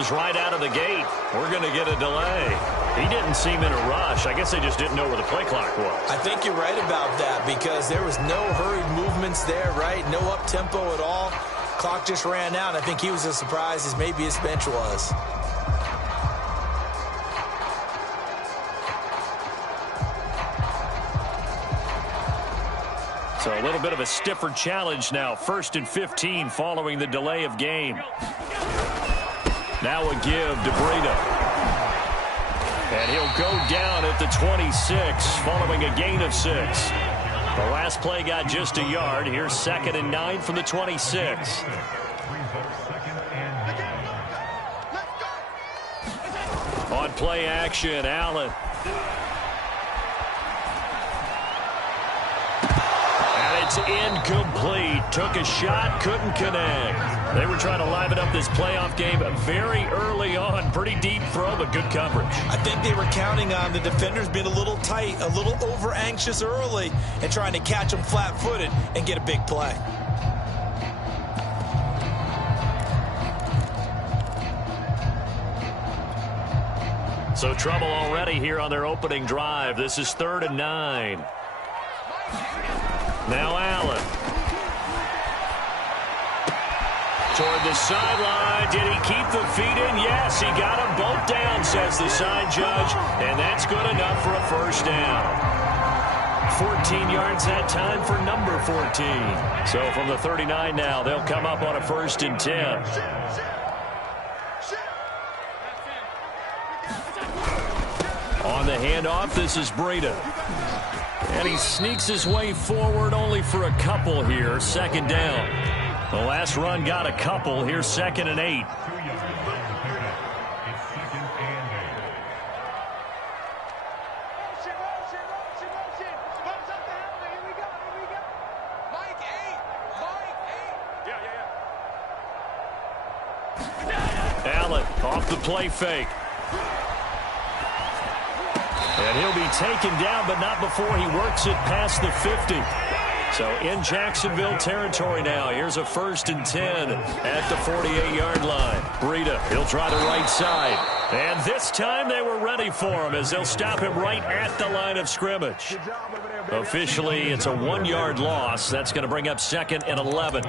comes right out of the gate. We're going to get a delay. He didn't seem in a rush. I guess they just didn't know where the play clock was. I think you're right about that because there was no hurried movements there, right? No up-tempo at all. Clock just ran out. I think he was as surprised as maybe his bench was. So a little bit of a stiffer challenge now. 1st and 15 following the delay of game. Now a give to Breida. And he'll go down at the 26 following a gain of 6. The last play got just a yard. Here's 2nd and 9 from the 26. On play action, Allen. It's incomplete. Took a shot, couldn't connect. They were trying to liven up this playoff game very early on. Pretty deep throw, but good coverage. I think they were counting on the defenders being a little tight, a little over-anxious early, and trying to catch them flat-footed and get a big play. So trouble already here on their opening drive. This is 3rd and 9. Now Allen. Toward the sideline. Did he keep the feet in? Yes, he got them both down, says the side judge. And that's good enough for a first down. 14 yards that time for number 14. So from the 39 now, they'll come up on a 1st and 10. On the handoff, this is Breida. And he sneaks his way forward only for a couple here. 2nd down. The last run got a couple. Here's 2nd and 8. Allen off the play fake. And he'll be taken down, but not before he works it past the 50. So in Jacksonville territory now. Here's a 1st and 10 at the 48-yard line. Breida, he'll try the right side. And this time they were ready for him as they'll stop him right at the line of scrimmage. Officially, it's a 1-yard loss. That's going to bring up 2nd and 11.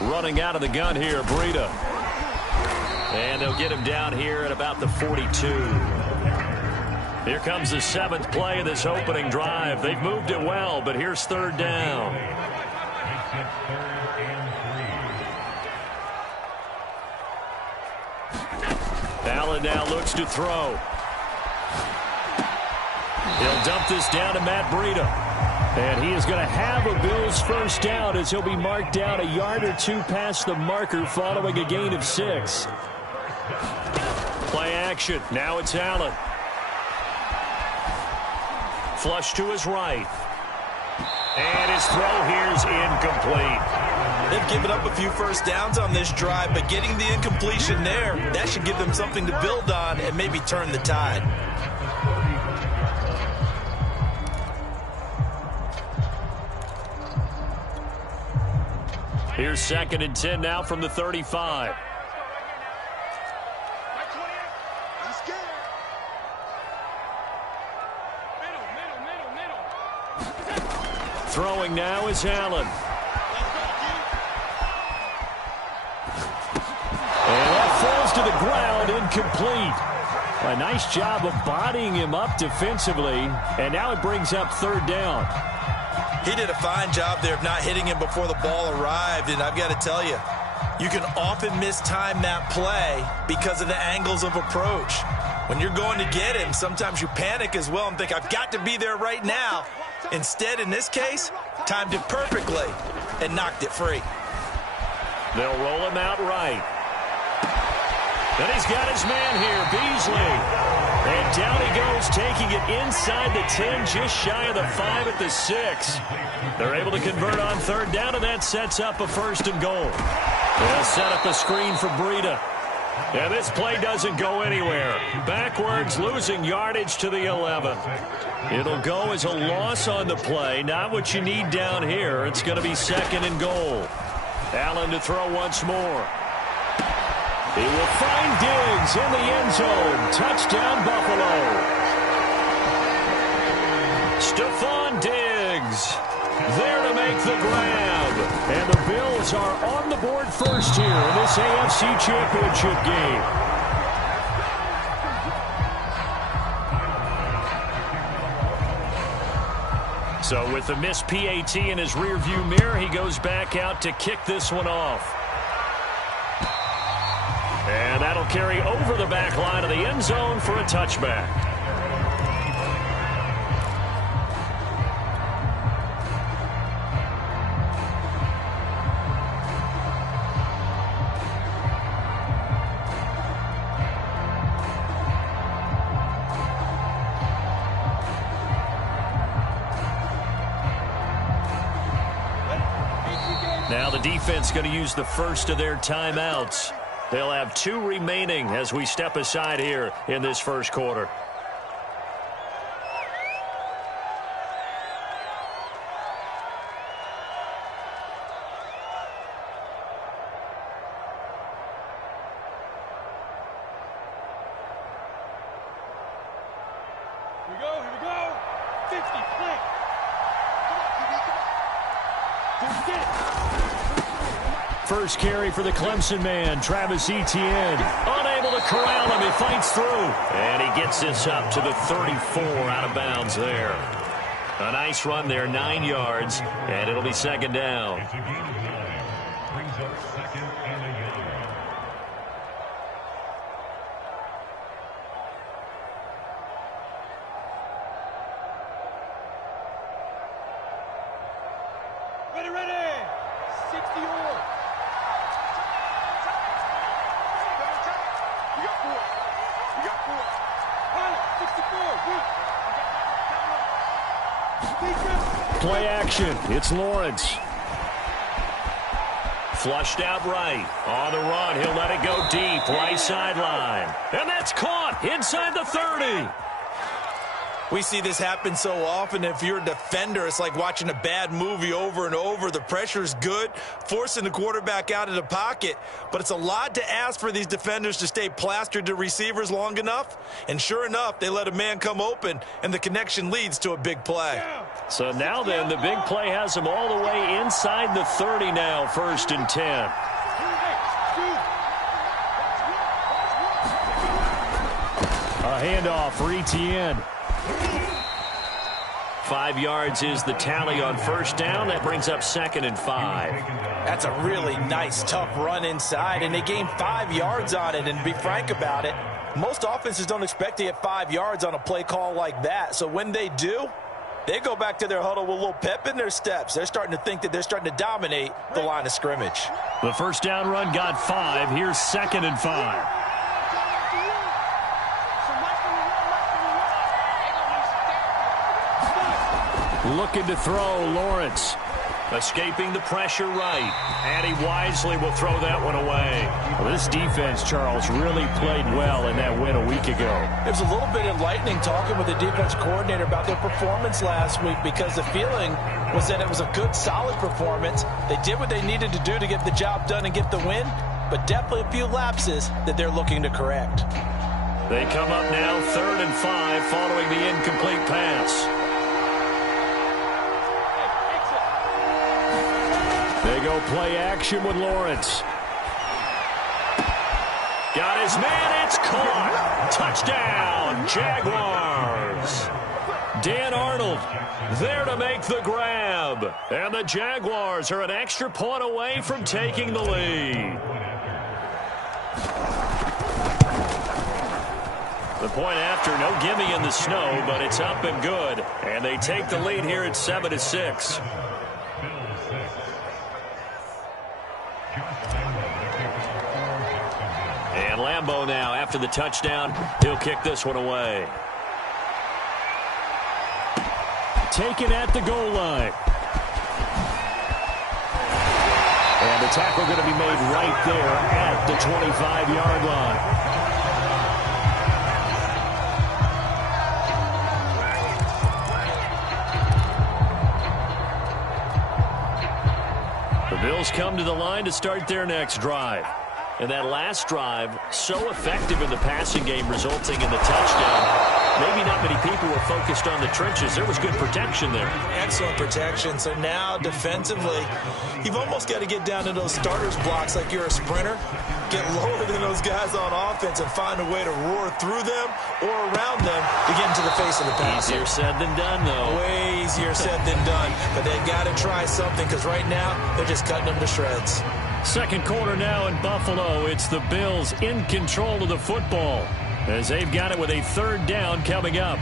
Running out of the gun here, Breida. And they'll get him down here at about the 42. Here comes the 7th play of this opening drive. They've moved it well, but here's 3rd down. Allen now looks to throw. He'll dump this down to Matt Breida. And he is going to have a Bills first down as he'll be marked down a yard or two past the marker following a gain of 6. Play action. Now it's Allen. Flush to his right. And his throw here is incomplete. They've given up a few first downs on this drive, but getting the incompletion there, that should give them something to build on and maybe turn the tide. Here's 2nd and 10 now from the 35. Throwing now is Allen. And that falls to the ground, incomplete. A nice job of bodying him up defensively, and now it brings up 3rd down. He did a fine job there of not hitting him before the ball arrived, and I've got to tell you, you can often mistime that play because of the angles of approach. When you're going to get him, sometimes you panic as well and think, I've got to be there right now. Instead, in this case, timed it perfectly and knocked it free. They'll roll him out right. And he's got his man here, Beasley. And down he goes, taking it inside the 10, just shy of the 5 at the 6. They're able to convert on third down, and that sets up a 1st and goal. They'll set up a screen for Breida. And this play doesn't go anywhere. Backwards, losing yardage to the 11. It'll go as a loss on the play. Not what you need down here. It's going to be 2nd and goal. Allen to throw once more. He will find Diggs in the end zone. Touchdown, Buffalo. Stephon Diggs there to make the grab. And the Bills are on the board first here in this AFC Championship game. So with the missed PAT in his rearview mirror, he goes back out to kick this one off. And that'll carry over the back line of the end zone for a touchback. Now the defense going to use the first of their timeouts. They'll have 2 remaining as we step aside here in this first quarter. Here we go. 50, play. First carry for the Clemson man, Travis Etienne. Unable to corral him, he fights through. And he gets this up to the 34 out of bounds there. A nice run there, 9 yards, and it'll be 2nd down. Ready. 60 on. We got 4. 64. Play action. It's Lawrence. Flushed out right. On the run. He'll let it go deep. Right sideline. And that's caught inside the 30. We see this happen so often. If you're a defender, it's like watching a bad movie over and over. The pressure's good, forcing the quarterback out of the pocket. But it's a lot to ask for these defenders to stay plastered to receivers long enough. And sure enough, they let a man come open, and the connection leads to a big play. So now then, the big play has him all the way inside the 30 now, 1st and 10. A handoff for Etienne. 5 yards is the tally on first down. That brings up 2nd and 5. That's a really nice, tough run inside, and they gained 5 yards on it. And to be frank about it, most offenses don't expect to get 5 yards on a play call like that. So when they do, they go back to their huddle with a little pep in their steps. They're starting to think that they're starting to dominate the line of scrimmage. The first down run got 5. Here's 2nd and 5. Looking to throw, Lawrence. Escaping the pressure right. And he wisely will throw that one away. Well, this defense, Charles, really played well in that win a week ago. It was a little bit enlightening talking with the defense coordinator about their performance last week, because the feeling was that it was a good, solid performance. They did what they needed to do to get the job done and get the win, but definitely a few lapses that they're looking to correct. They come up now 3rd and 5 following the incomplete pass. They go play action with Lawrence. Got his man, it's caught. Touchdown, Jaguars. Dan Arnold there to make the grab. And the Jaguars are an extra point away from taking the lead. The point after, no gimme in the snow, but it's up and good. And they take the lead here at 7-6. And Lambeau now, after the touchdown, he'll kick this one away. Taken at the goal line. And the tackle going to be made right there at the 25-yard line. The Bills come to the line to start their next drive. And that last drive, so effective in the passing game, resulting in the touchdown. Maybe not many people were focused on the trenches. There was good protection there. Excellent protection. So now, defensively, you've almost got to get down to those starters blocks like you're a sprinter. Get lower than those guys on offense and find a way to roar through them or around them to get into the face of the pass. Easier said than done, though. Way easier said than done. But they got to try something because right now, they're just cutting them to shreds. Second quarter now in Buffalo. It's the Bills in control of the football as they've got it with a third down coming up.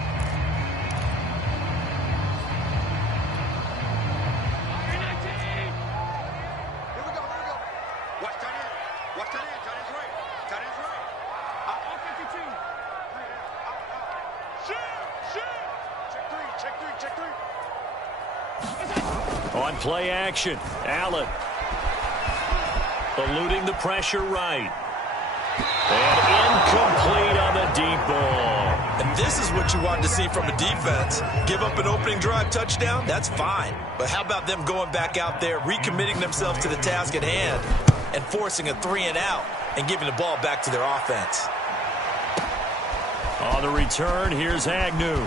On play action, Allen eluding the pressure right. And incomplete on the deep ball. And this is what you want to see from a defense. Give up an opening drive touchdown, that's fine. But how about them going back out there, recommitting themselves to the task at hand, and forcing a 3-and-out and giving the ball back to their offense. On the return, here's Agnew.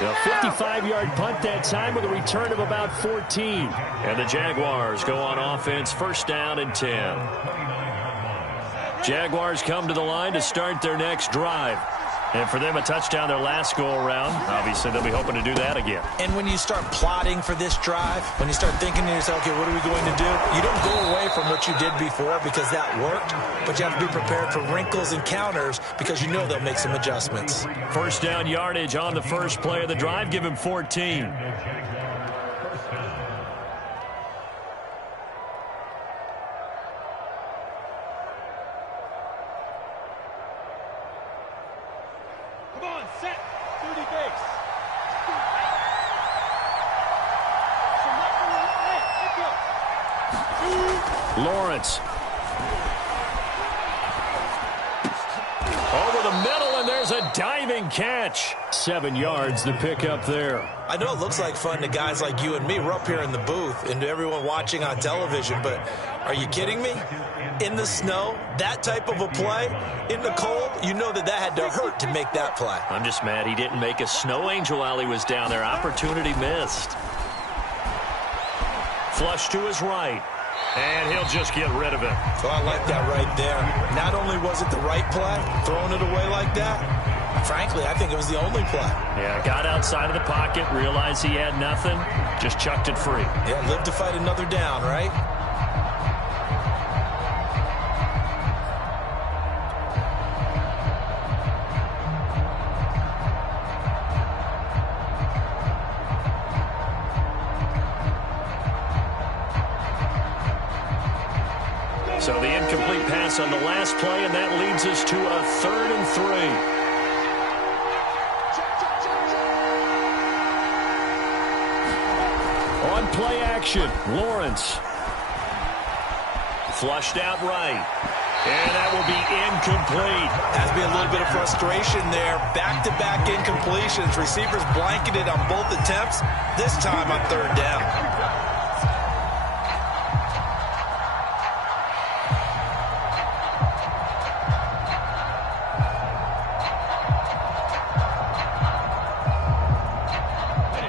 A 55-yard punt that time with a return of about 14. And the Jaguars go on offense, first down and 10. Jaguars come to the line to start their next drive. And for them, a touchdown their last go-around. Obviously, they'll be hoping to do that again. And when you start plotting for this drive, when you start thinking to yourself, okay, what are we going to do? You don't go away from what you did before because that worked, but you have to be prepared for wrinkles and counters because you know they'll make some adjustments. First down yardage on the first play of the drive. Give him 14. Lawrence. Over the middle, and there's a diving catch. 7 yards to pick up there. I know it looks like fun to guys like you and me. We're up here in the booth and to everyone watching on television, but are you kidding me? In the snow, that type of a play, in the cold, you know that had to hurt to make that play. I'm just mad he didn't make a snow angel while he was down there. Opportunity missed. Flush to his right. And he'll just get rid of it. So I like that right there. Not only was it the right play, throwing it away like that, frankly, I think it was the only play. Yeah, got outside of the pocket, realized he had nothing, just chucked it free. Yeah, live to fight another down, right? So the incomplete pass on the last play, and that leads us to a 3rd and 3. On play action, Lawrence. Flushed out right. And that will be incomplete. Has to be a little bit of frustration there. Back-to-back incompletions. Receivers blanketed on both attempts. This time on 3rd down.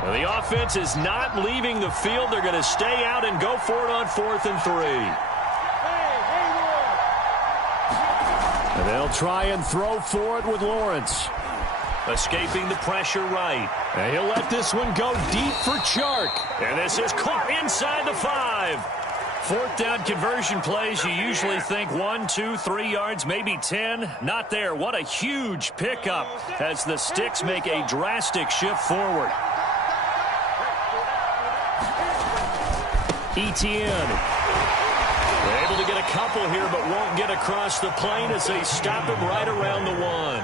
The offense is not leaving the field. They're going to stay out and go for it on 4th and 3. And they'll try and throw for it with Lawrence. Escaping the pressure right. And he'll let this one go deep for Chark. And this is caught inside the 5. 4th down conversion plays, you usually think 1, 2, 3 yards, maybe 10. Not there. What a huge pickup as the Sticks make a drastic shift forward. Etienne. They're able to get a couple here, but won't get across the plane as they stop him right around the 1.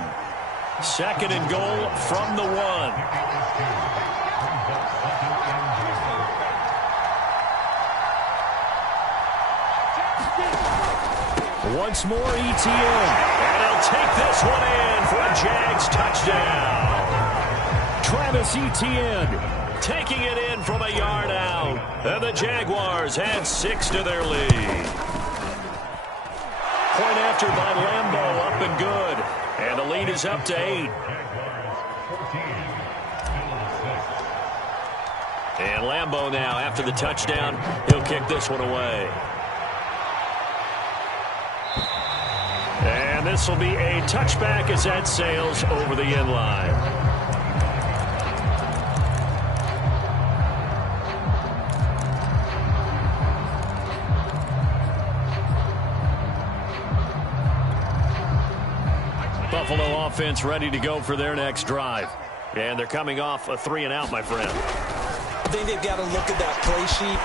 2nd and goal from the 1. Once more, ETN. And he'll take this one in for a Jags touchdown. Travis Etienne taking it in from a yard out. And the Jaguars add 6 to their lead. Point after by Lambeau, up and good. And the lead is up to 8. And Lambeau now, after the touchdown, he'll kick this one away. And this will be a touchback as that sails over the end line. Buffalo offense ready to go for their next drive. And they're coming off a 3-and-out, my friend. I think they've got to look at that play sheet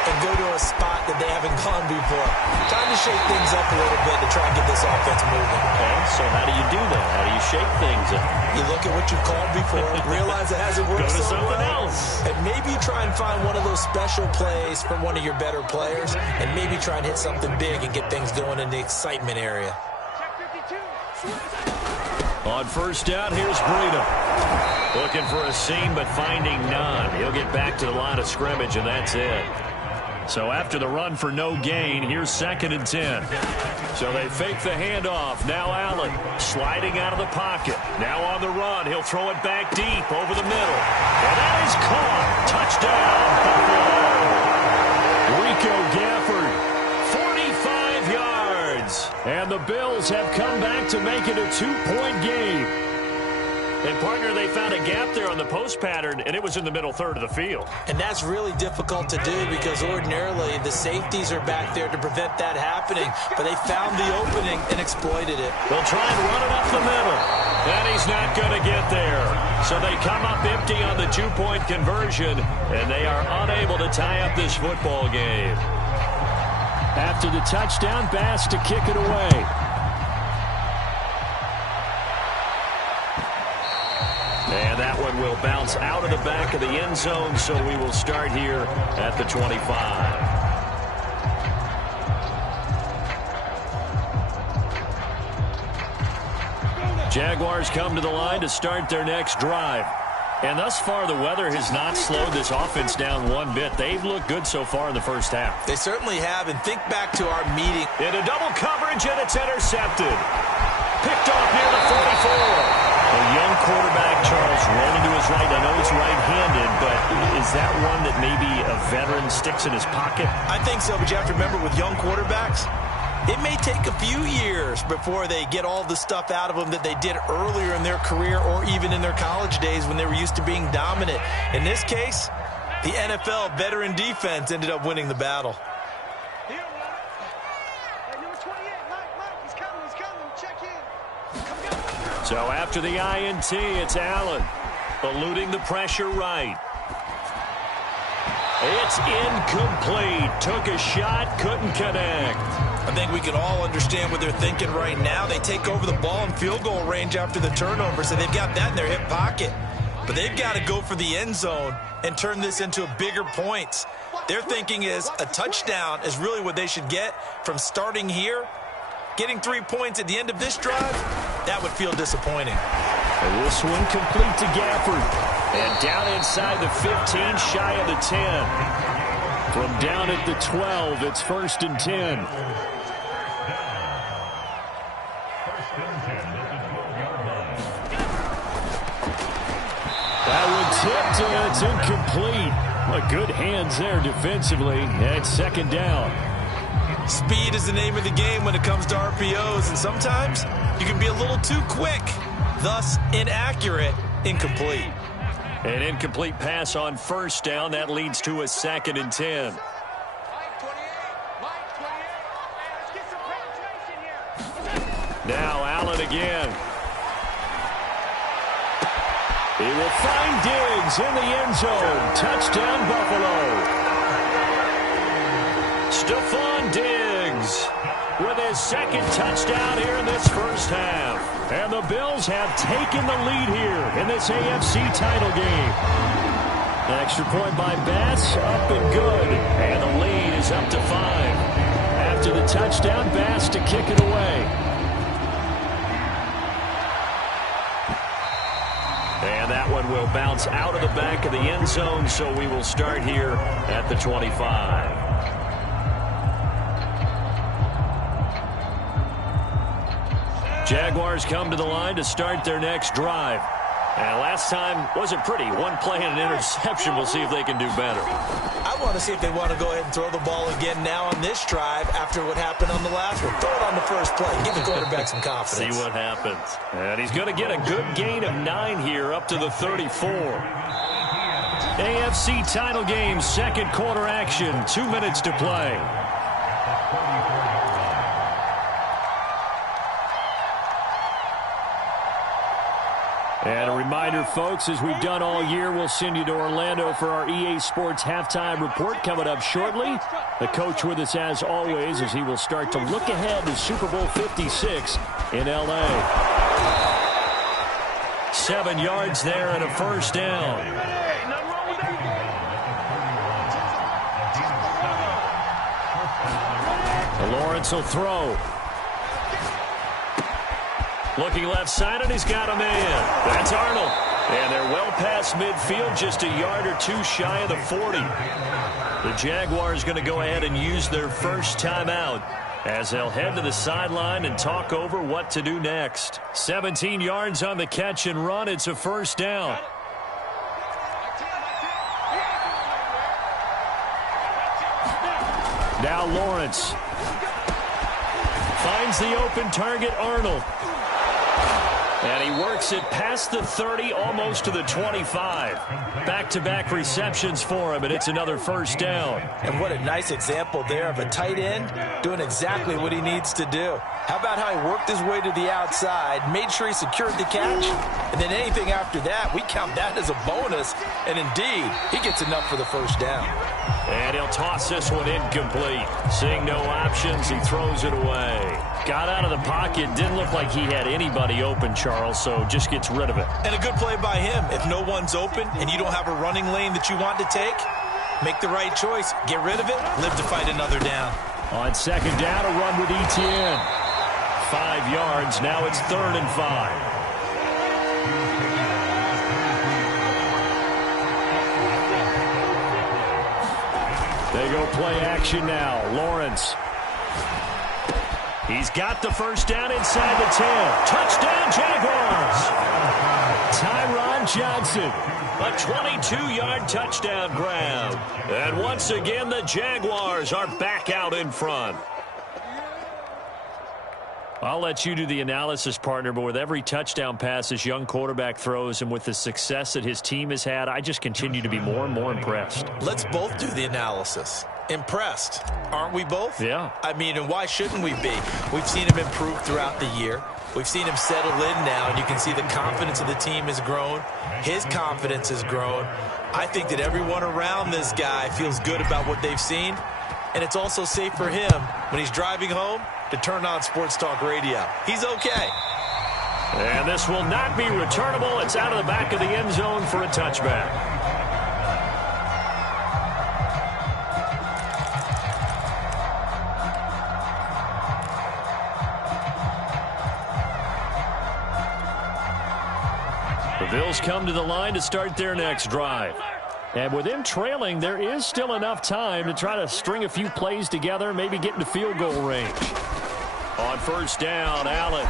and go to a spot that they haven't gone before. Time to shake things up a little bit to try and get this offense moving. Okay, so how do you do that? How do you shake things up? You look at what you've called before, realize it hasn't worked Go to so something well, else. and maybe try and find one of those special plays from one of your better players, and maybe try and hit something big and get things going in the excitement area. On first down, here's Breida. Looking for a seam, but finding none. He'll get back to the line of scrimmage, and that's it. So after the run for no gain, here's 2nd and 10. So they fake the handoff. Now Allen sliding out of the pocket. Now on the run. He'll throw it back deep over the middle. And that is caught. Touchdown, Buffalo. Rico Gafford, 45 yards. And the Bills have come back to make it a 2-point game. And, partner, they found a gap there on the post pattern, and it was in the middle third of the field. And that's really difficult to do because ordinarily the safeties are back there to prevent that happening. But they found the opening and exploited it. They'll try and run it up the middle. And he's not going to get there. So they come up empty on the 2-point conversion, and they are unable to tie up this football game. After the touchdown, Bass to kick it away. And that one will bounce out of the back of the end zone, so we will start here at the 25. Jaguars come to the line to start their next drive. And thus far, the weather has not slowed this offense down one bit. They've looked good so far in the first half. They certainly have, and think back to our meeting. Into double coverage, and it's intercepted. Picked off near the 44. A young quarterback, Charles, rolling to his right. I know he's right-handed, but is that one that maybe a veteran sticks in his pocket? I think so, but you have to remember with young quarterbacks, it may take a few years before they get all the stuff out of them that they did earlier in their career or even in their college days when they were used to being dominant. In this case, the NFL veteran defense ended up winning the battle. So after the INT, it's Allen eluding the pressure right. It's incomplete. Took a shot, couldn't connect. I think we can all understand what they're thinking right now. They take over the ball in field goal range after the turnover, so they've got that in their hip pocket. But they've got to go for the end zone and turn this into bigger points. Their thinking is a touchdown is really what they should get from starting here. Getting 3 points at the end of this drive, that would feel disappointing. And this one complete to Gafford. And down inside the 15, shy of the 10. From down at the 12, it's 1st and 10. That one tipped, and it's incomplete. Well, good hands there defensively. And 2nd down. Speed is the name of the game when it comes to RPOs, and sometimes you can be a little too quick, thus inaccurate, incomplete. An incomplete pass on 1st down. That leads to a 2nd and 10. Now Allen again. He will find Diggs in the end zone. Touchdown, Buffalo. Stephon Diggs with his second touchdown here in this first half. And the Bills have taken the lead here in this AFC title game. An extra point by Bass, up and good. And the lead is up to 5. After the touchdown, Bass to kick it away. And that one will bounce out of the back of the end zone, so we will start here at the 25. Jaguars come to the line to start their next drive. And last time wasn't pretty. One play and an interception. We'll see if they can do better. I want to see if they want to go ahead and throw the ball again now on this drive after what happened on the last one. Throw it on the first play. Give the quarterback some confidence. See what happens. And he's going to get a good gain of 9 here up to the 34. AFC title game, second quarter action. 2 minutes to play. And a reminder, folks, as we've done all year, we'll send you to Orlando for our EA Sports halftime report coming up shortly. The coach with us, as always, as he will start to look ahead to Super Bowl 56 in L.A. 7 yards there and a first down. Lawrence will throw. Looking left side, and he's got a man. That's Arnold. And they're well past midfield, just a yard or 2 shy of the 40. The Jaguars going to go ahead and use their first timeout as they'll head to the sideline and talk over what to do next. 17 yards on the catch and run. It's a first down. Now Lawrence finds the open target, Arnold. And he works it past the 30, almost to the 25. Back-to-back receptions for him, and it's another first down. And what a nice example there of a tight end doing exactly what he needs to do. How about how he worked his way to the outside, made sure he secured the catch, and then anything after that, we count that as a bonus. And indeed, he gets enough for the first down. And he'll toss this one incomplete. Seeing no options, he throws it away. Got out of the pocket, didn't look like he had anybody open, Charles, so just gets rid of it. And a good play by him. If no one's open and you don't have a running lane that you want to take, make the right choice. Get rid of it, live to fight another down. On second down, a run with Etienne. 5 yards, now it's 3rd and 5. They go play action now. Lawrence. He's got the first down inside the 10. Touchdown, Jaguars. Tyron Johnson. A 22-yard touchdown grab. And once again, the Jaguars are back out in front. I'll let you do the analysis, partner, but with every touchdown pass this young quarterback throws and with the success that his team has had, I just continue to be more and more impressed. Let's both do the analysis. Impressed, aren't we both? Yeah. I mean, and why shouldn't we be? We've seen him improve throughout the year. We've seen him settle in now, and you can see the confidence of the team has grown. His confidence has grown. I think that everyone around this guy feels good about what they've seen, and it's also safe for him when he's driving home to turn on Sports Talk Radio. He's okay. And this will not be returnable. It's out of the back of the end zone for a touchback. The Bills come to the line to start their next drive. And with him trailing, there is still enough time to try to string a few plays together, maybe get into field goal range. On first down, Allen.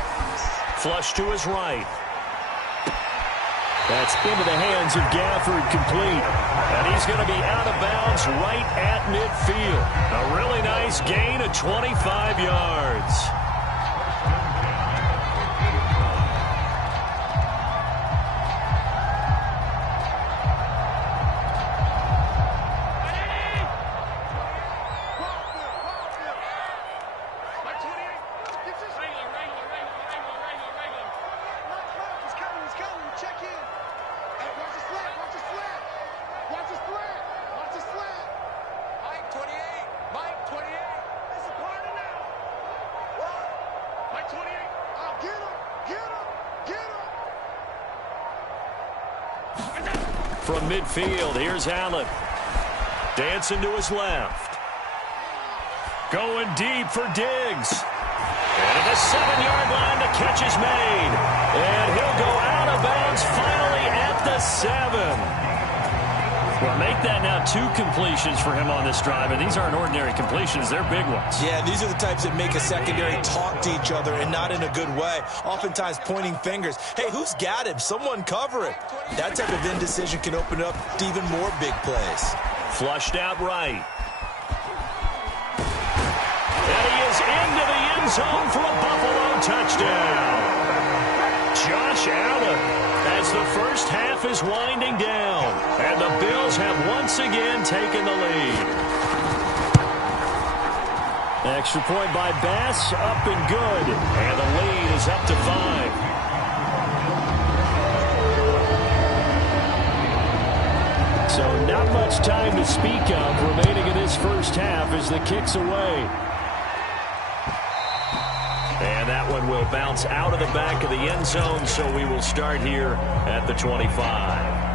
Flush to his right. That's into the hands of Gafford, complete. And he's going to be out of bounds right at midfield. A really nice gain of 25 yards. Mike, 28. From midfield, here's Allen. Dancing to his left. Going deep for Diggs. And at the 7-yard line, the catch is made. And he'll go out of bounds finally at the 7. Well, make that now 2 completions for him on this drive, and these aren't ordinary completions. They're big ones. Yeah, these are the types that make a secondary talk to each other and not in a good way, oftentimes pointing fingers. Hey, who's got him? Someone cover it. That type of indecision can open up to even more big plays. Flushed out right. And he is into the end zone for a Buffalo touchdown. Josh Allen, as the first half is winding down, and the Bills have once again taken the lead. Extra point by Bass, up and good, and the lead is up to 5. So not much time to speak of remaining in this first half as the kick's away. And that one will bounce out of the back of the end zone, so we will start here at the 25.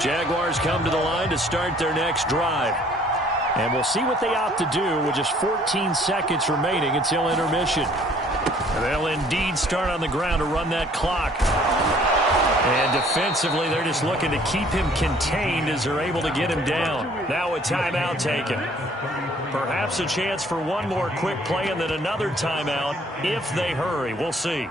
Jaguars come to the line to start their next drive. And we'll see what they opt to do with just 14 seconds remaining until intermission. And they'll indeed start on the ground to run that clock. And defensively, they're just looking to keep him contained as they're able to get him down. Now a timeout taken. Perhaps a chance for one more quick play and then another timeout if they hurry. We'll see.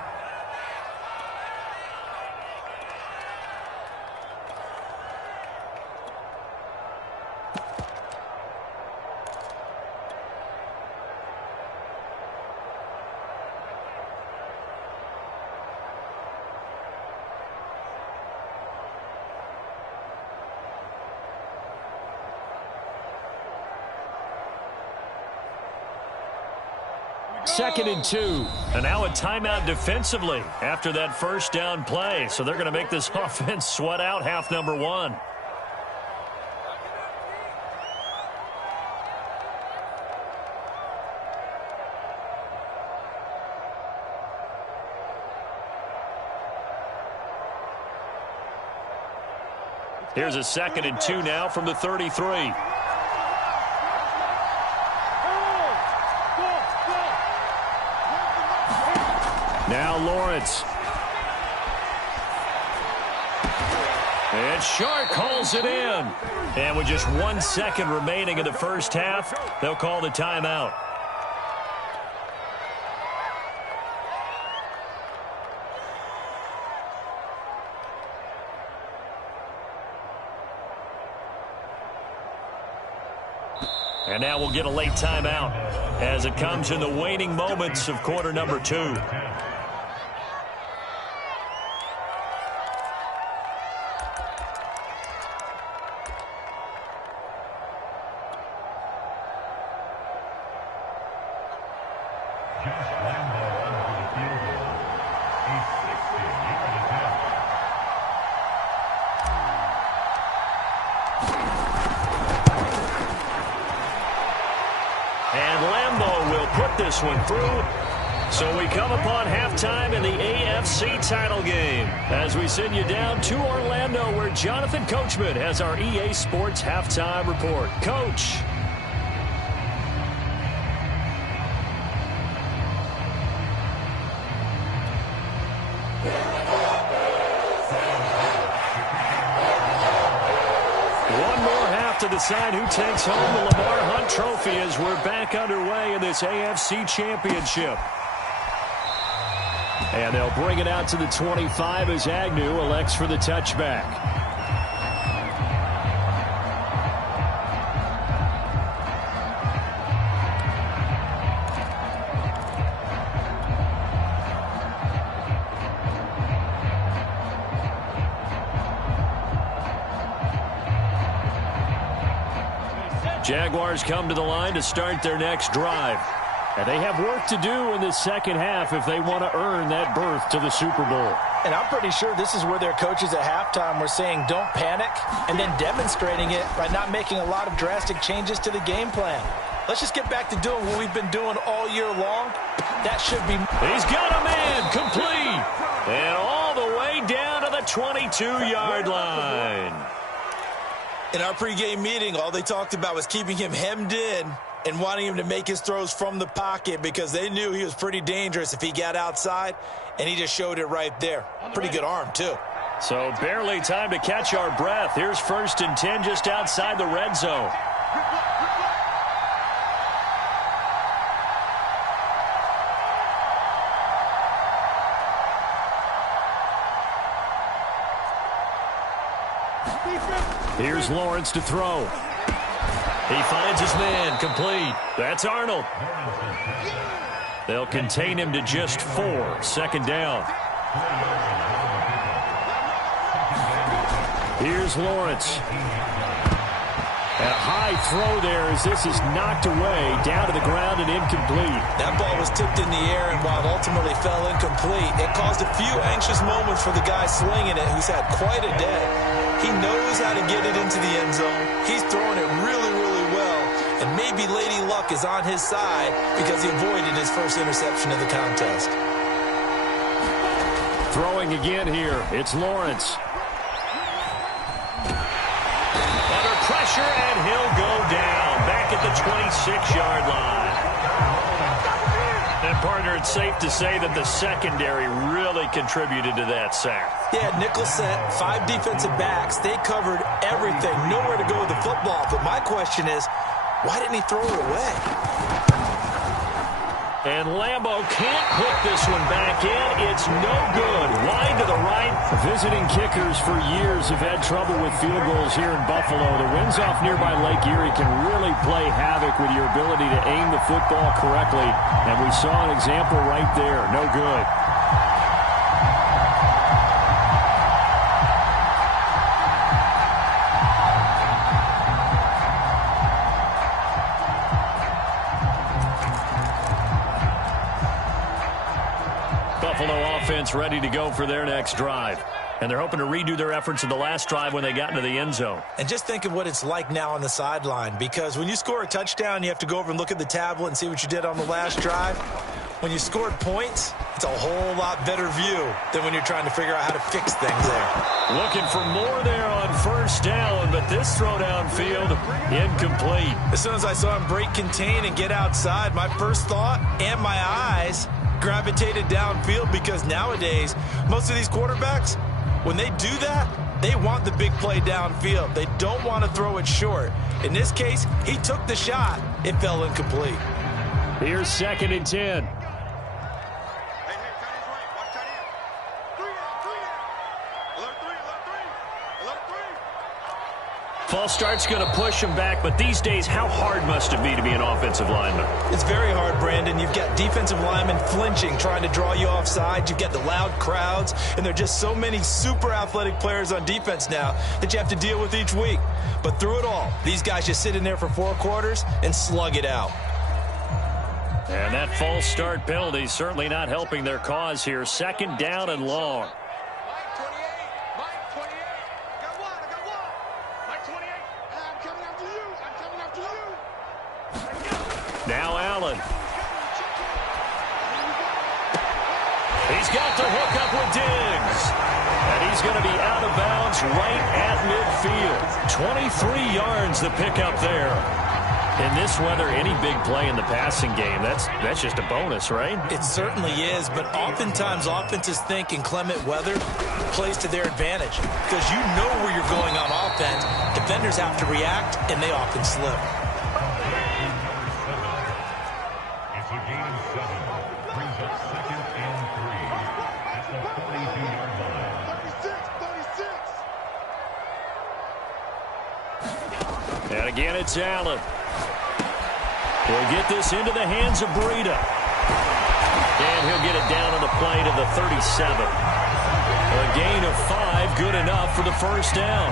Second and 2. And now a timeout defensively after that first down play. So they're going to make this offense sweat out half number 1. Here's a second and 2 now from the 33. Now Lawrence. And Shark calls it in. And with just 1 second remaining in the first half, they'll call the timeout. And now we'll get a late timeout as it comes in the waning moments of quarter number 2. This one through. So we come upon halftime in the AFC title game as we send you down to Orlando where Jonathan Coachman has our EA Sports halftime report. Coach. To decide who takes home the Lamar Hunt Trophy as we're back underway in this AFC Championship. And they'll bring it out to the 25 as Agnew elects for the touchback. Jaguars come to the line to start their next drive. And they have work to do in the second half if they want to earn that berth to the Super Bowl. And I'm pretty sure this is where their coaches at halftime were saying don't panic, and then demonstrating it by not making a lot of drastic changes to the game plan. Let's just get back to doing what we've been doing all year long. That should be... He's got a man, complete. And all the way down to the 22-yard line. In our pregame meeting, all they talked about was keeping him hemmed in and wanting him to make his throws from the pocket because they knew he was pretty dangerous if he got outside, and he just showed it right there. Pretty good arm, too. So barely time to catch our breath. Here's 1st and 10 just outside the red zone. Here's Lawrence to throw. He finds his man, complete. That's Arnold. They'll contain him to just 4. 2nd down. Here's Lawrence. A high throw there as this is knocked away, down to the ground and incomplete. That ball was tipped in the air, and while it ultimately fell incomplete, it caused a few anxious moments for the guy slinging it, who's had quite a day. He knows how to get it into the end zone. He's throwing it really, really well, and maybe Lady Luck is on his side because he avoided his first interception of the contest. Throwing again here, it's Lawrence. Pressure, and he'll go down back at the 26-yard line. And, partner, it's safe to say that the secondary really contributed to that sack. Yeah, nickel set, 5 defensive backs. They covered everything. Nowhere to go with the football. But my question is, why didn't he throw it away? And Lambo can't hook this one back in. It's no good. Wide to the right. Visiting kickers for years have had trouble with field goals here in Buffalo. The winds off nearby Lake Erie can really play havoc with your ability to aim the football correctly. And we saw an example right there. No good. Buffalo offense ready to go for their next drive. And they're hoping to redo their efforts in the last drive when they got into the end zone. And just think of what it's like now on the sideline, because when you score a touchdown, you have to go over and look at the tablet and see what you did on the last drive. When you scored points, it's a whole lot better view than when you're trying to figure out how to fix things there. Looking for more there on 1st down, but this throw downfield, incomplete. As soon as I saw him break contain and get outside, my first thought and my eyes gravitated downfield, because nowadays, most of these quarterbacks, when they do that, they want the big play downfield. They don't want to throw it short. In this case, he took the shot. It fell incomplete. Here's 2nd and 10. False start's going to push him back, but these days, how hard must it be to be an offensive lineman? It's very hard, Brandon. You've got defensive linemen flinching, trying to draw you offside. You've got the loud crowds, and there are just so many super athletic players on defense now that you have to deal with each week. But through it all, these guys just sit in there for 4 quarters and slug it out. And that false start penalty certainly not helping their cause here. 2nd down and long. Now Allen. He's got the hook up with Diggs. And he's going to be out of bounds right at midfield. 23 yards the pickup there. In this weather, any big play in the passing game, that's just a bonus, right? It certainly is, but oftentimes offenses think inclement weather plays to their advantage, because you know where you're going on offense. Defenders have to react, and they often slip. It's a gain of 7. Brings up 2nd and 3 at the 42-yard line. 36. And again, it's Allen. He'll get this into the hands of Breida. And he'll get it down on the play to the 37. A gain of 5, good enough for the 1st down.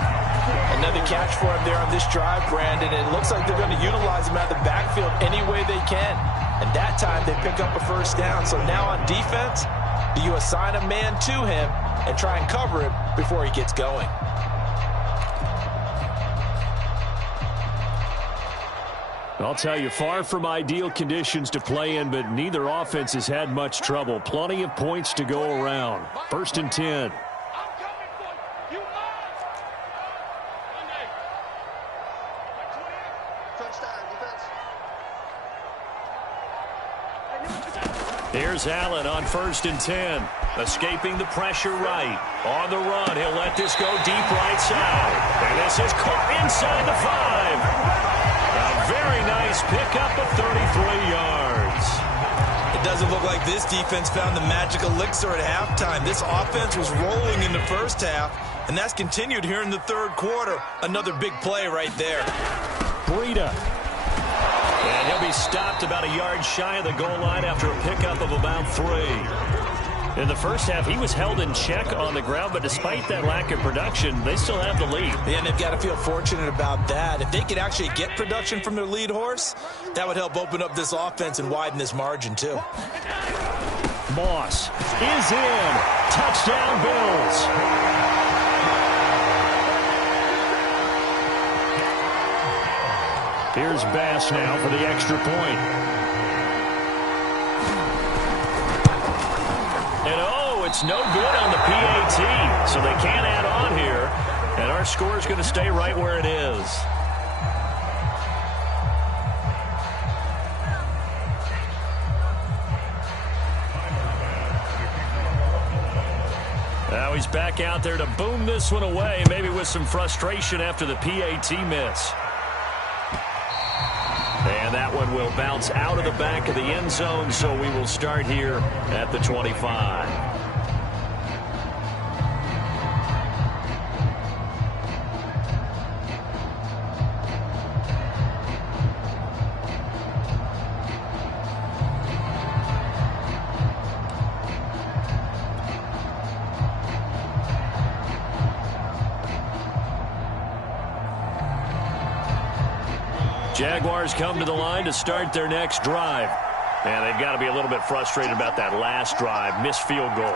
Another catch for him there on this drive, Brandon. It looks like they're going to utilize him out of the backfield any way they can. And that time they pick up a first down. So now on defense, do you assign a man to him and try and cover him before he gets going? I'll tell you, far from ideal conditions to play in, but neither offense has had much trouble. Plenty of points to go around. 1st and 10. Here's Allen on 1st and 10. Escaping the pressure right. On the run, he'll let this go deep right side. And this is caught inside the 5. A very nice pickup of 33 yards. It doesn't look like this defense found the magic elixir at halftime. This offense was rolling in the first half, and that's continued here in the third quarter. Another big play right there. Breida. And he'll be stopped about a yard shy of the goal line after a pickup of about 3. In the first half, he was held in check on the ground, but despite that lack of production, they still have the lead. Yeah, and they've got to feel fortunate about that. If they could actually get production from their lead horse, that would help open up this offense and widen this margin, too. Moss is in. Touchdown, Bills. Here's Bass now for the extra point. And oh, it's no good on the PAT, so they can't add on here. And our score is going to stay right where it is. Now he's back out there to boom this one away, maybe with some frustration after the PAT miss. And that one will bounce out of the back of the end zone, so we will start here at the 25. Jaguars come to the line to start their next drive. And they've got to be a little bit frustrated about that last drive. Missed field goal.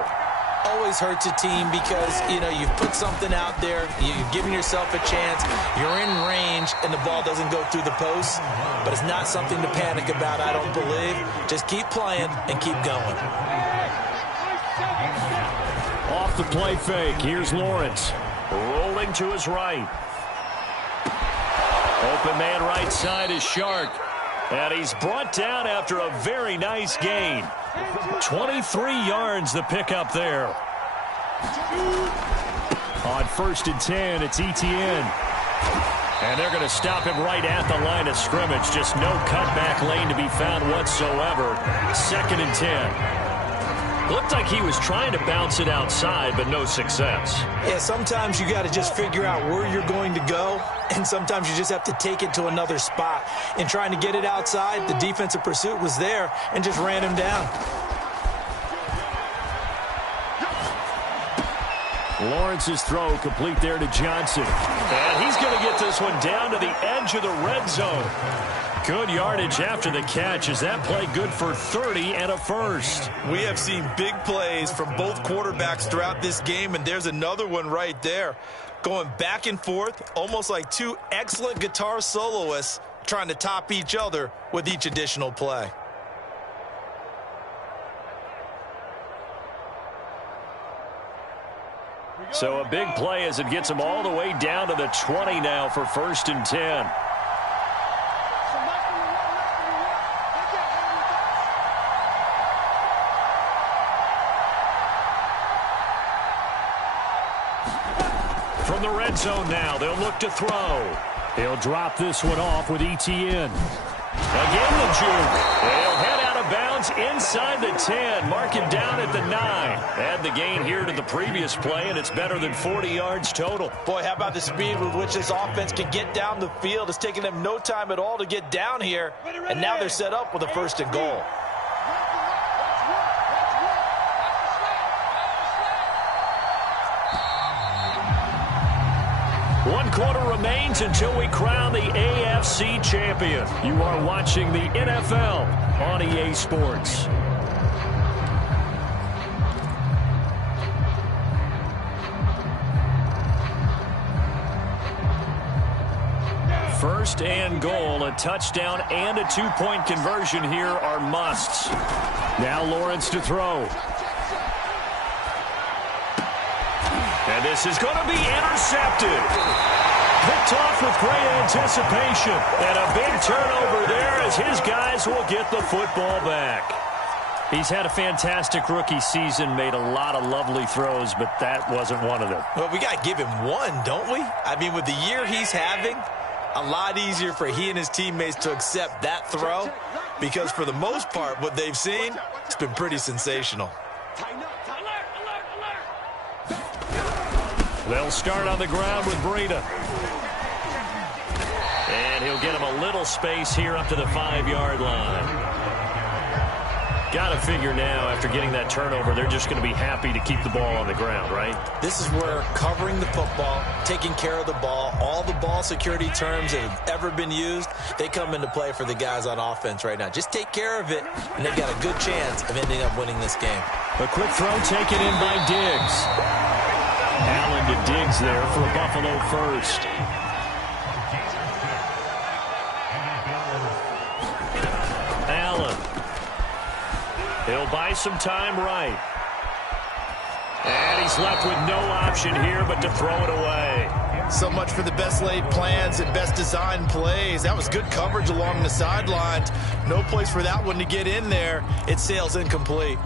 Always hurts a team because, you know, you've put something out there. You've given yourself a chance. You're in range, and the ball doesn't go through the post. But it's not something to panic about, I don't believe. Just keep playing and keep going. Off the play fake. Here's Lawrence. Rolling to his right. Open man right side is Shark. And he's brought down after a very nice gain. 23 yards the pickup there. On 1st and 10, it's Etienne. And they're going to stop him right at the line of scrimmage. Just no cutback lane to be found whatsoever. 2nd and 10. Looked like he was trying to bounce it outside, but no success. Yeah, sometimes you got to just figure out where you're going to go, and sometimes you just have to take it to another spot. In trying to get it outside, the defensive pursuit was there and just ran him down. Lawrence's throw complete there to Johnson. And he's going to get this one down to the edge of the red zone. Good yardage after the catch. Is that play good for 30 and a first? We have seen big plays from both quarterbacks throughout this game, and there's another one right there. Going back and forth, almost like two excellent guitar soloists trying to top each other with each additional play. So a big play as it gets them all the way down to the 20 now for 1st and 10. From the red zone now, they'll look to throw. He'll drop this one off with Etienne. Again the juke. They'll head out of bounds inside the 10. Mark him down at the 9. Add the gain here to the previous play, and it's better than 40 yards total. Boy, how about the speed with which this offense can get down the field? It's taken them no time at all to get down here, and now they're set up with a 1st and goal. 1 quarter remains until we crown the AFC champion. You are watching the NFL on EA Sports. First and goal, a touchdown and a 2-point conversion here are musts. Now Lawrence to throw. And this is going to be intercepted. Picked off with great anticipation. And a big turnover there as his guys will get the football back. He's had a fantastic rookie season, made a lot of lovely throws, but that wasn't one of them. Well, we got to give him one, don't we? I mean, with the year he's having, a lot easier for he and his teammates to accept that throw because for the most part, what they've seen, it's been pretty sensational. They'll start on the ground with Breida. And he'll get him a little space here up to the 5-yard line. Got to figure now, after getting that turnover, they're just going to be happy to keep the ball on the ground, right? This is where covering the football, taking care of the ball, all the ball security terms that have ever been used, they come into play for the guys on offense right now. Just take care of it, and they've got a good chance of ending up winning this game. A quick throw taken in by Diggs. Allen to Diggs there for a Buffalo first. Allen. He'll buy some time right. And he's left with no option here but to throw it away. So much for the best laid plans and best designed plays. That was good coverage along the sidelines. No place for that one to get in there. It sails incomplete.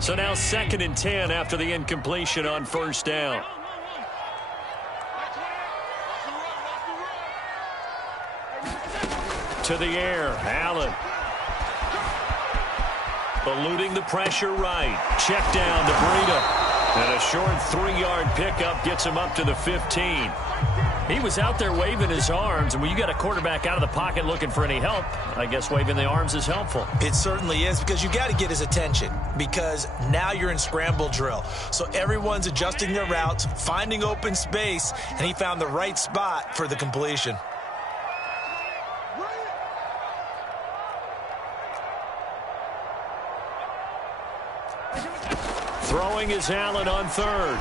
So now 2nd and 10 after the incompletion on first down. To the air, Allen. Eluding the pressure right. Check down to Breida. And a short 3-yard pickup gets him up to the 15. He was out there waving his arms, and when you got a quarterback out of the pocket looking for any help, I guess waving the arms is helpful. It certainly is, because you got to get his attention, because now you're in scramble drill. So everyone's adjusting their routes, finding open space, and he found the right spot for the completion. Throwing is Allen on 3rd.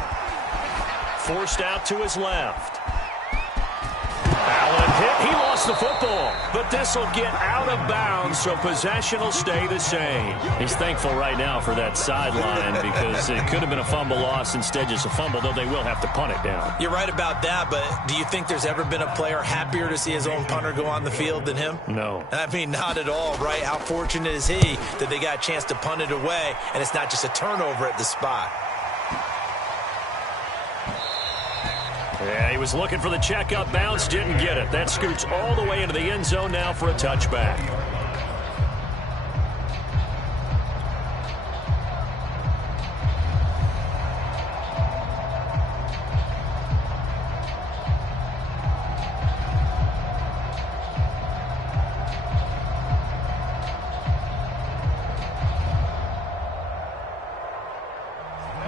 Forced out to his left. Allen hit. He lost the football. But this will get out of bounds, so possession will stay the same. He's thankful right now for that sideline because it could have been a fumble loss, instead just a fumble, though they will have to punt it down. You're right about that, but do you think there's ever been a player happier to see his own punter go on the field than him? No. I mean, not at all, right? How fortunate is he that they got a chance to punt it away, and it's not just a turnover at the spot. Yeah, he was looking for the checkup bounce, didn't get it. That scoots all the way into the end zone now for a touchback.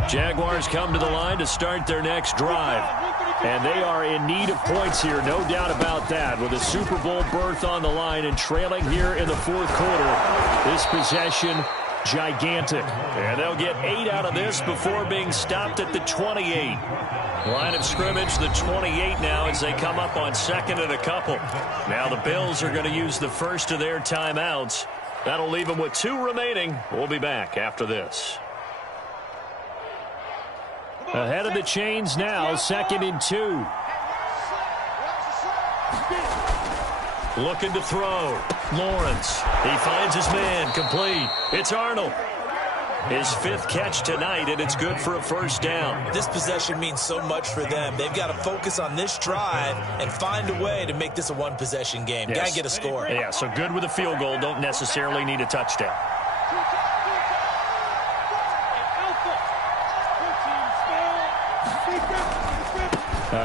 Jaguars come to the line to start their next drive. And they are in need of points here, no doubt about that. With a Super Bowl berth on the line and trailing here in the 4th quarter. This possession, gigantic. And they'll get 8 out of this before being stopped at the 28. Line of scrimmage, the 28 now as they come up on 2nd and a couple. Now the Bills are going to use the first of their timeouts. That'll leave them with 2 remaining. We'll be back after this. Ahead of the chains now, 2nd and 2. Looking to throw. Lawrence. He finds his man. Complete. It's Arnold. His 5th catch tonight, and it's good for a first down. This possession means so much for them. They've got to focus on this drive and find a way to make this a one-possession game. Yes. Got to get a score. Yeah, so good with a field goal. Don't necessarily need a touchdown.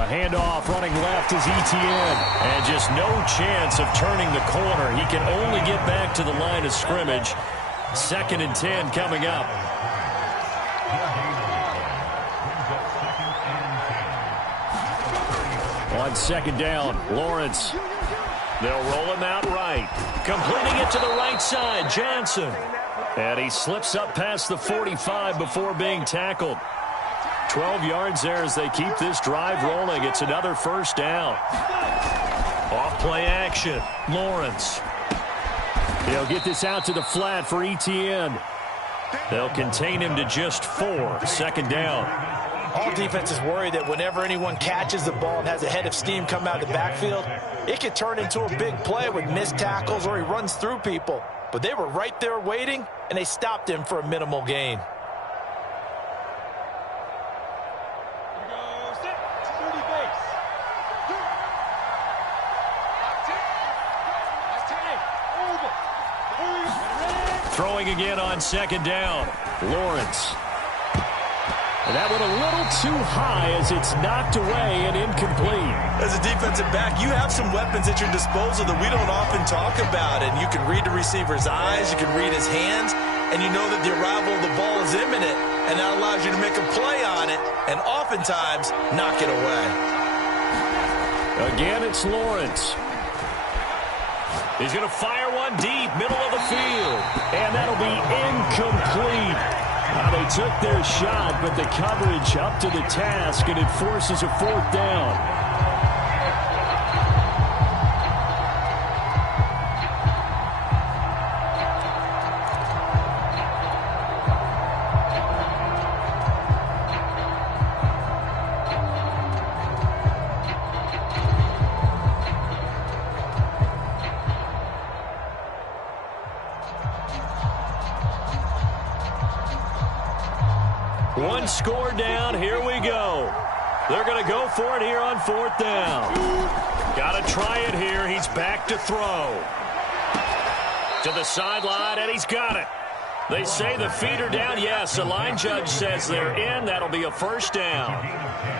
Handoff running left is Etienne. And just no chance of turning the corner. He can only get back to the line of scrimmage. 2nd and 10 coming up. On second down, Lawrence. They'll roll him out right. Completing it to the right side, Johnson. And he slips up past the 45 before being tackled. 12 yards there as they keep this drive rolling. It's another first down. Off play action, Lawrence. He'll get this out to the flat for Etienne. They'll contain him to just 4. Second down. All defenses worry that whenever anyone catches the ball and has a head of steam come out of the backfield, it could turn into a big play with missed tackles or he runs through people. But they were right there waiting, and they stopped him for a minimal gain. Throwing again on second down. Lawrence. And that went a little too high as it's knocked away and incomplete. As a defensive back, you have some weapons at your disposal that we don't often talk about. And you can read the receiver's eyes, you can read his hands, and you know that the arrival of the ball is imminent. And that allows you to make a play on it and oftentimes knock it away. Again, it's Lawrence. He's going to fire one deep, middle of the field. And that'll be incomplete. They took their shot, but the coverage up to the task, and it forces a fourth down. One score down. Here we go. They're going to go for it here on fourth down. Got to try it here. He's back to throw. To the sideline, and he's got it. They say the feet are down. Yes, the line judge says they're in. That'll be a first down.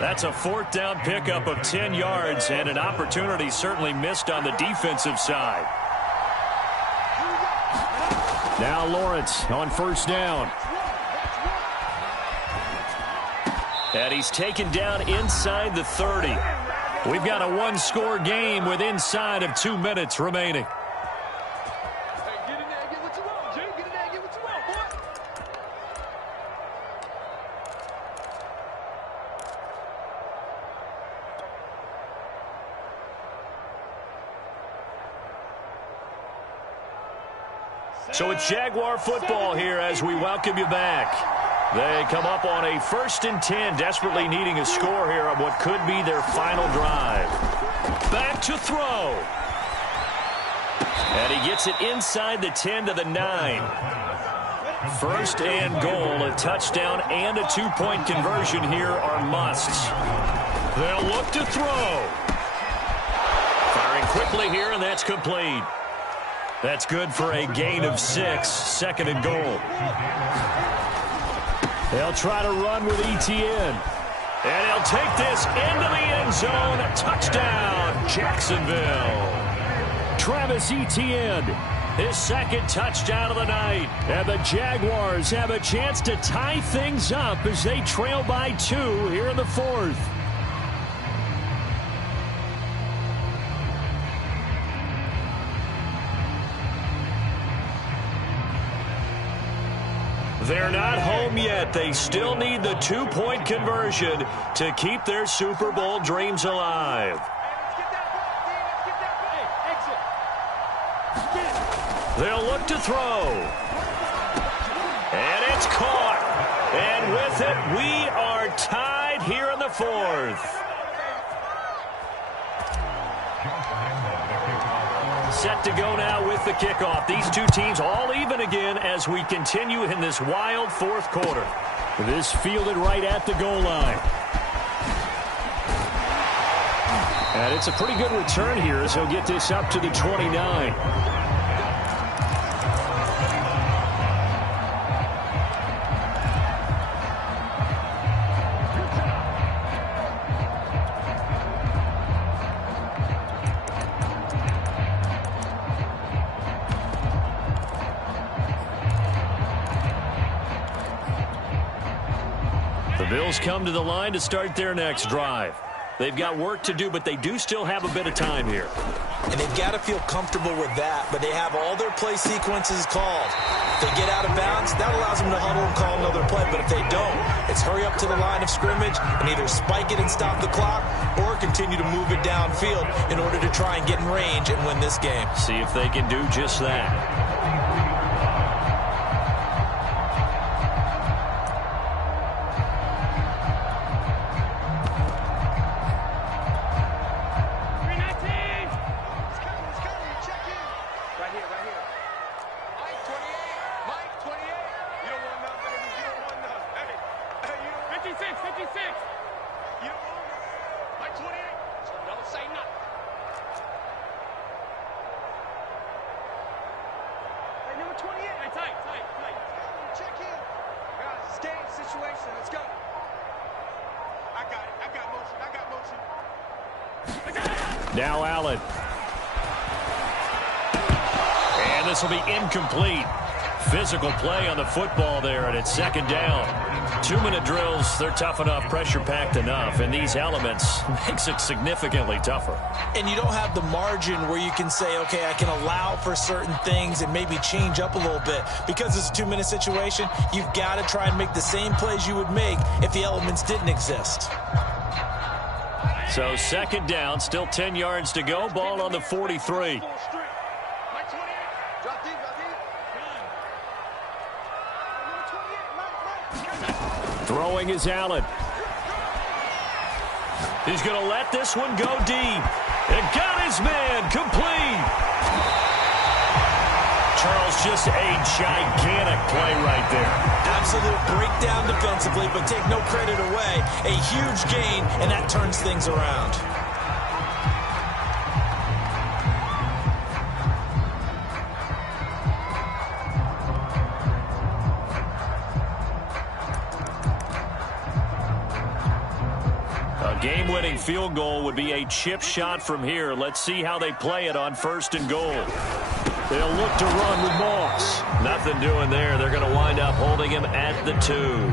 That's a fourth down pickup of 10 yards, and an opportunity certainly missed on the defensive side. Now Lawrence on first down. And he's taken down inside the 30. We've got a one-score game with inside of 2 minutes remaining. Get in there and get what you want, Jay. Get in there and get what you want, boy. So it's Jaguar football here as we welcome you back. They come up on a 1st and 10, desperately needing a score here on what could be their final drive. Back to throw. And he gets it inside the 10 to the 9. 1st and goal, a touchdown and a 2-point conversion here are musts. They'll look to throw. Firing quickly here, and that's complete. That's good for a gain of 6, 2nd and goal. They'll try to run with Etienne. And he'll take this into the end zone. Touchdown, Jacksonville. Travis Etienne, his 2nd touchdown of the night. And the Jaguars have a chance to tie things up as they trail by 2 here in the 4th. They're not home yet. They still need the 2-point conversion to keep their Super Bowl dreams alive. They'll look to throw. And it's caught. And with it, we are tied here in the 4th. Set to go now with the kickoff. These two teams all even again as we continue in this wild 4th quarter. This fielded right at the goal line. And it's a pretty good return here as he'll get this up to the 29. Bills come to the line to start their next drive. They've got work to do, but they do still have a bit of time here. And they've got to feel comfortable with that, but they have all their play sequences called. If they get out of bounds, that allows them to huddle and call another play. But if they don't, it's hurry up to the line of scrimmage and either spike it and stop the clock or continue to move it downfield in order to try and get in range and win this game. See if they can do just that. Now Allen. And this will be incomplete. Physical play on the football there, and it's second down. 2-minute drills, they're tough enough, pressure-packed enough, and these elements makes it significantly tougher. And you don't have the margin where you can say, okay, I can allow for certain things and maybe change up a little bit. Because it's a 2-minute situation, you've got to try and make the same plays you would make if the elements didn't exist. So second down, still 10 yards to go. Ball on the 43. Throwing is Allen. He's going to let this one go deep. And got his man complete. Charles, just a gigantic play right there. Absolute breakdown defensively, but take no credit away. A huge gain, and that turns things around. A game-winning field goal would be a chip shot from here. Let's see how they play it on 1st and goal. They'll look to run with Moss. Nothing doing there. They're going to wind up holding him at the 2.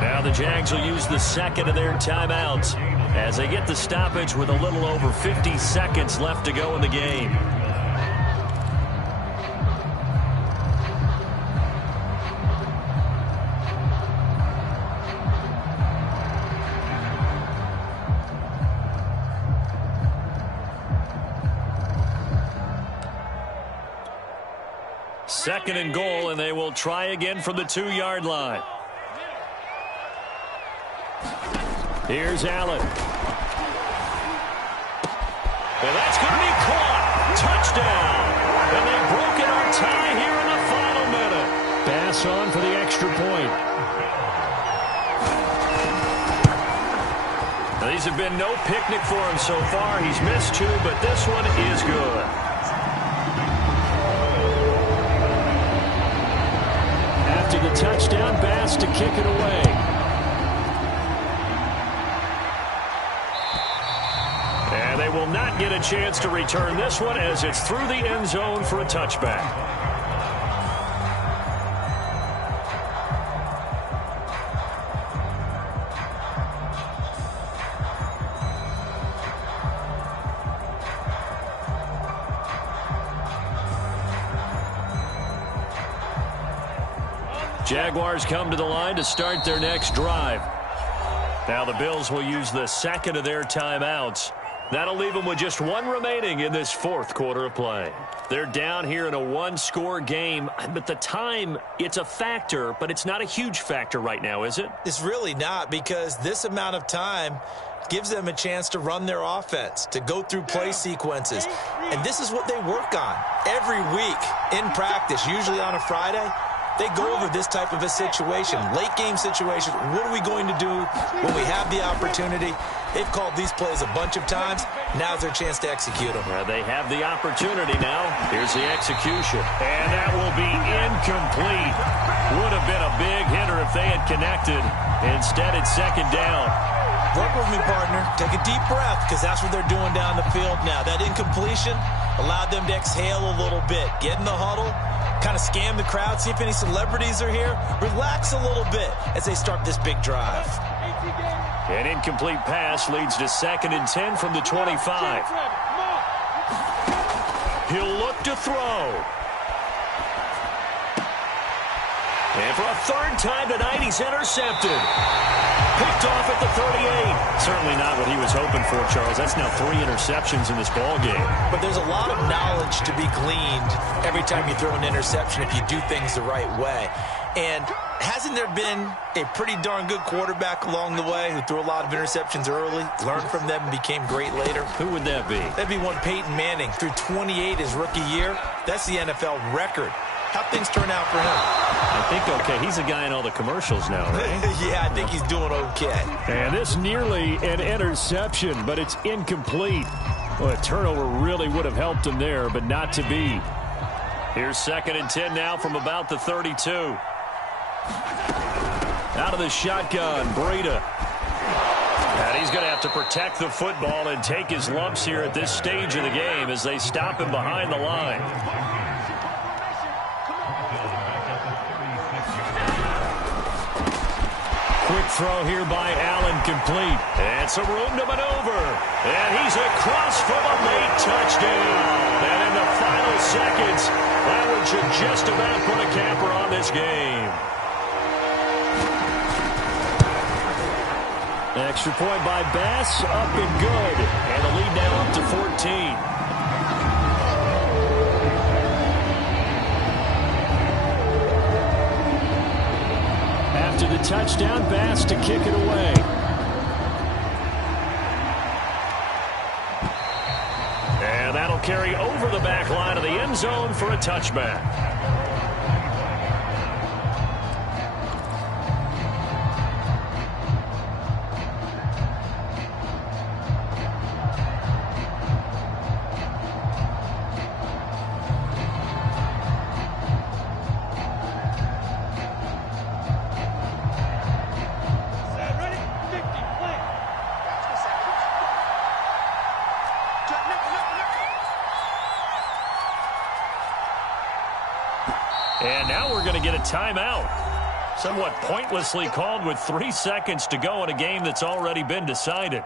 Now the Jags will use the second of their timeouts as they get the stoppage with a little over 50 seconds left to go in the game. Second and goal, and they will try again from the 2-yard line. Here's Allen. And that's going to be caught. Touchdown. And they've broken our tie here in the final minute. Pass on for the extra point. Now, these have been no picnic for him so far. He's missed 2, but this one is good. After the touchdown, Bass to kick it away. And they will not get a chance to return this one as it's through the end zone for a touchback. Jaguars come to the line to start their next drive. Now the Bills will use the second of their timeouts. That'll leave them with just 1 remaining in this 4th quarter of play. They're down here in a 1-score game, but the time, it's a factor, but it's not a huge factor right now, is it? It's really not, because this amount of time gives them a chance to run their offense, to go through play sequences. And this is what they work on every week in practice, usually on a Friday. They go over this type of a situation, late game situation. What are we going to do when we have the opportunity? They've called these plays a bunch of times. Now's their chance to execute them. They have the opportunity now. Here's the execution. And that will be incomplete. Would have been a big hitter if they had connected. Instead, it's second down. Work with me, partner. Take a deep breath, because that's what they're doing down the field now. That incompletion allowed them to exhale a little bit. Get in the huddle. Kind of scan the crowd, see if any celebrities are here. Relax a little bit as they start this big drive. An incomplete pass leads to 2nd and 10 from the 25. He'll look to throw. And for a 3rd time tonight, he's intercepted. Picked off at the 38. Certainly not what he was hoping for, Charles. That's now 3 interceptions in this ball game. But there's a lot of knowledge to be gleaned every time you throw an interception if you do things the right way. And hasn't there been a pretty darn good quarterback along the way who threw a lot of interceptions early, learned from them, and became great later? Who would that be? That'd be one Peyton Manning. Threw 28 his rookie year. That's the NFL record. How'd things turn out for him? I think okay. He's a guy in all the commercials now, right? Yeah, I think he's doing okay. And this nearly an interception, but it's incomplete. Well, a turnover really would have helped him there, but not to be. Here's 2nd and 10 now from about the 32. Out of the shotgun, Breida. And he's going to have to protect the football and take his lumps here at this stage of the game as they stop him behind the line. Quick throw here by Allen, complete. And some room to maneuver. And he's across for a late touchdown. And in the final seconds, that one should just about put a capper on this game. Extra point by Bass, up and good. And the lead now up to 14. After the touchdown, Bass to kick it away. And that'll carry over the back line of the end zone for a touchback. And now we're going to get a timeout. Somewhat pointlessly called with 3 seconds to go in a game that's already been decided.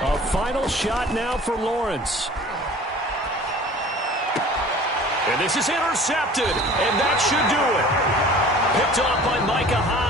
A final shot now for Lawrence. And this is intercepted, and that should do it. Picked off by Micah Hyde.